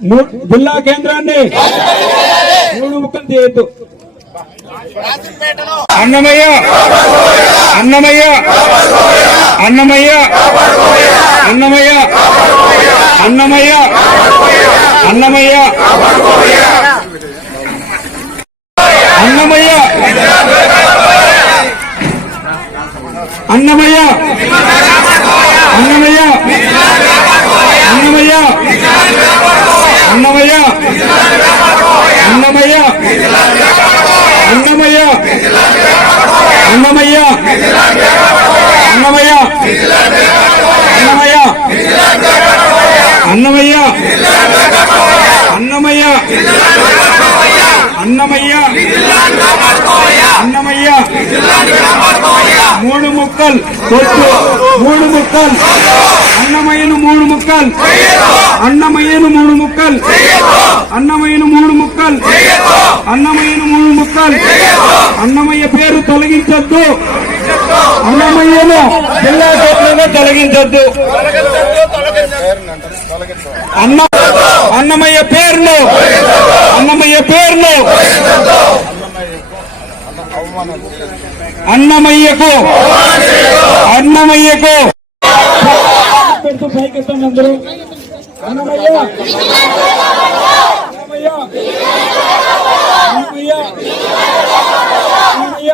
జిల్లా కేంద్రాన్ని 3 ముక్కలు చేయొద్దు. అన్నమయ్య అన్నమయ్య అన్నమయ్య అన్నమయ్య అన్నమయ్య అన్నమయ్య అన్నమయ్య అన్నమయ్య అన్నమయ్య అన్నమయ్య అన్నమయ్య అన్నమయ్య అన్నమయ్య అన్నమయ్య అన్నమయ్య అన్నమయ్య అన్నమయ్య అన్నమయ్య అన్నమయ్య 3 ముక్కలు కొట్టు 3 ముక్కలు అన్నమయ్యను 3 ముక్కలు అన్నమయ్యను 3 ముక్కలు అన్నమయ్యను 3 ముక్కలు అన్నమయ్యను 3 ముక్కలు అన్నమయ్య పేరు తొలగించొద్దు. అన్నమయ్యను జిల్లా కేంద్రంగా తొలగించొద్దు. అన్నమయ్య పేరును అన్నమయ్యకు పెడుతూ పైకెత్తండి అందరూ. అన్నమయ్య అన్నమయ్య అన్నమయ్య అన్నమయ్య